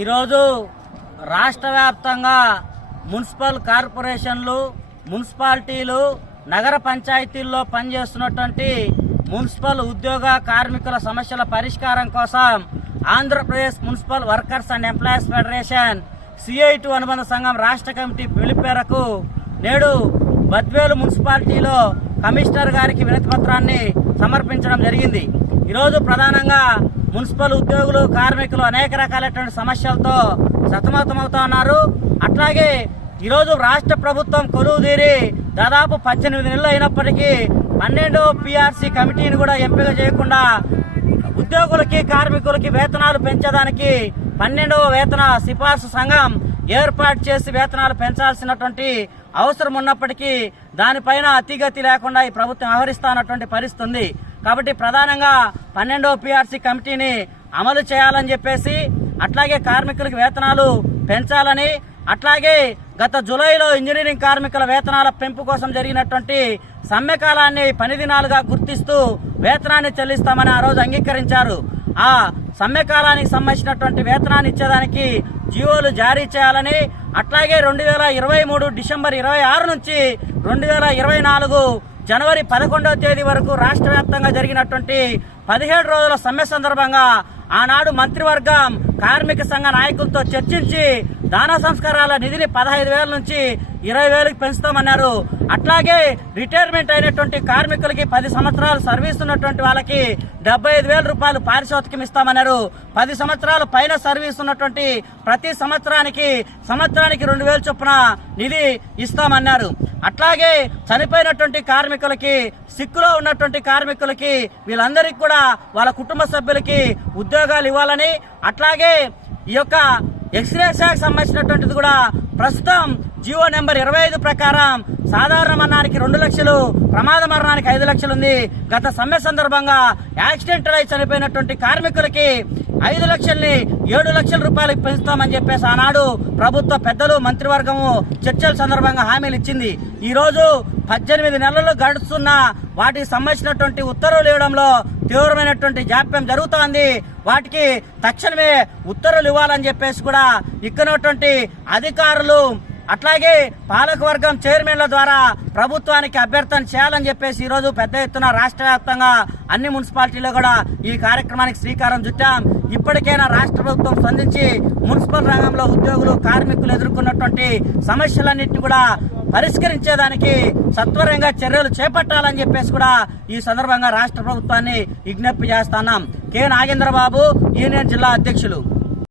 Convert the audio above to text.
ఈరోజు రాష్ట్ర వ్యాప్తంగా మున్సిపల్ కార్పొరేషన్లు, మున్సిపాలిటీలు, నగర పంచాయతీల్లో పనిచేస్తున్నటువంటి మున్సిపల్ ఉద్యోగ కార్మికుల సమస్యల పరిష్కారం కోసం Andhra Pradesh municipal workers and employees federation CI2 అనుబంధ సంఘం రాష్ట్ర కమిటీ పిలుపు మేరకు నేడు బద్వేలు మున్సిపాలిటీలో కమిషనర్ గారికి వినతి పత్రాన్ని సమర్పించడం జరిగింది. ఈరోజు ప్రధానంగా మున్సిపల్ ఉద్యోగులు, కార్మికులు అనేక రకాలైనటువంటి సమస్యలతో సతమతమవుతా ఉన్నారు. అట్లాగే ఈరోజు రాష్ట్ర ప్రభుత్వం కొలువు తీరి దాదాపు 18 నెలలు అయినప్పటికీ 12వ PRC కమిటీని కూడా ఎంపిక చేయకుండా ఉద్యోగులకి, కార్మికులకి వేతనాలు పెంచడానికి 12వ వేతన సిఫార్సు సంఘం ఏర్పాటు చేసి వేతనాలు పెంచాల్సినటువంటి అవసరం ఉన్నప్పటికీ దానిపైన అతిగతి లేకుండా ఈ ప్రభుత్వం వ్యవహరిస్తున్నటువంటి పరిస్థితి ఉంది. కాబట్టి ప్రధానంగా 12వ PRC కమిటీని అమలు చేయాలని చెప్పేసి, అట్లాగే కార్మికులకు వేతనాలు పెంచాలని, అట్లాగే గత జూలైలో ఇంజనీరింగ్ కార్మికుల వేతనాల పెంపు కోసం జరిగినటువంటి సమ్మె కాలాన్ని 10 దినాలుగా గుర్తిస్తూ వేతనాన్ని చెల్లిస్తామని ఆ రోజు అంగీకరించారు. ఆ సమ్మె కాలానికి సంబంధించినటువంటి వేతనాన్ని ఇచ్చేదానికి జీవోలు జారీ చేయాలని, అట్లాగే 2023 డిసెంబర్ 26 నుంచి 2024 జనవరి 11వ తేదీ వరకు రాష్ట్ర వ్యాప్తంగా జరిగినటువంటి 17 రోజుల సమ్మె సందర్భంగా ఆనాడు మంత్రివర్గం కార్మిక సంఘ నాయకులతో చర్చించి దాన సంస్కారాల నిధిని 15,000 నుంచి 20,000కి పెంచుతామన్నారు. అట్లాగే రిటైర్మెంట్ అయినటువంటి కార్మికులకి 10 సంవత్సరాలు సర్వీస్ ఉన్నటువంటి వాళ్ళకి 75,000 రూపాయలు పారితోషికం ఇస్తామన్నారు. 10 సంవత్సరాల పైన సర్వీస్ ఉన్నటువంటి ప్రతి సంవత్సరానికి 2,000 చొప్పున నిధి ఇస్తామన్నారు. అట్లాగే చనిపోయినటువంటి కార్మికులకి, సిక్కులో ఉన్నటువంటి కార్మికులకి, వీళ్ళందరికీ కూడా వాళ్ళ కుటుంబ సభ్యులకి ఉద్యోగాలు ఇవ్వాలని, అట్లాగే ఈ యొక్క ఎక్స్గ్రేషియాకి సంబంధించినటువంటిది కూడా ప్రస్తుతం జీవో నెంబర్ 25 ప్రకారం సాధారణ మరణానికి 2 లక్షలు, ప్రమాద మరణానికి 5 లక్షలు ఉంది. గత సమ్మె సందర్భంగా యాక్సిడెంటల్ అయి చనిపోయినటువంటి కార్మికులకి 5 లక్షల్ని 7 లక్షల రూపాయలకు పెంచుతామని చెప్పేసి ఆనాడు ప్రభుత్వ పెద్దలు, మంత్రివర్గము చర్చల సందర్భంగా హామీలు ఇచ్చింది. ఈ రోజు 18 నెలలు గడుస్తున్న వాటికి సంబంధించినటువంటి ఉత్తర్వులు ఇవ్వడంలో తీవ్రమైనటువంటి జాప్యం జరుగుతోంది. వాటికి తక్షణమే ఉత్తర్వులు ఇవ్వాలని చెప్పేసి కూడా ఇక్కడున్నటువంటి అధికారులు, అట్లాగే పాలకవర్గం చైర్మన్ల ద్వారా ప్రభుత్వానికి అభ్యర్థన చేయాలని చెప్పేసి ఈరోజు పెద్ద ఎత్తున రాష్ట్ర వ్యాప్తంగా అన్ని మున్సిపాలిటీలో కూడా ఈ కార్యక్రమానికి శ్రీకారం చుట్టాం. ఇప్పటికైనా రాష్ట్ర ప్రభుత్వం స్పందించి మున్సిపల్ రంగంలో ఉద్యోగులు, కార్మికులు ఎదుర్కొన్నటువంటి సమస్యలన్నింటినీ కూడా పరిష్కరించేదానికి సత్వరంగా చర్యలు చేపట్టాలని చెప్పేసి కూడా ఈ సందర్భంగా రాష్ట్ర ప్రభుత్వాన్ని విజ్ఞప్తి చేస్తున్నాం. కె నాగేంద్రబాబు, యూనియన్ జిల్లా అధ్యక్షులు.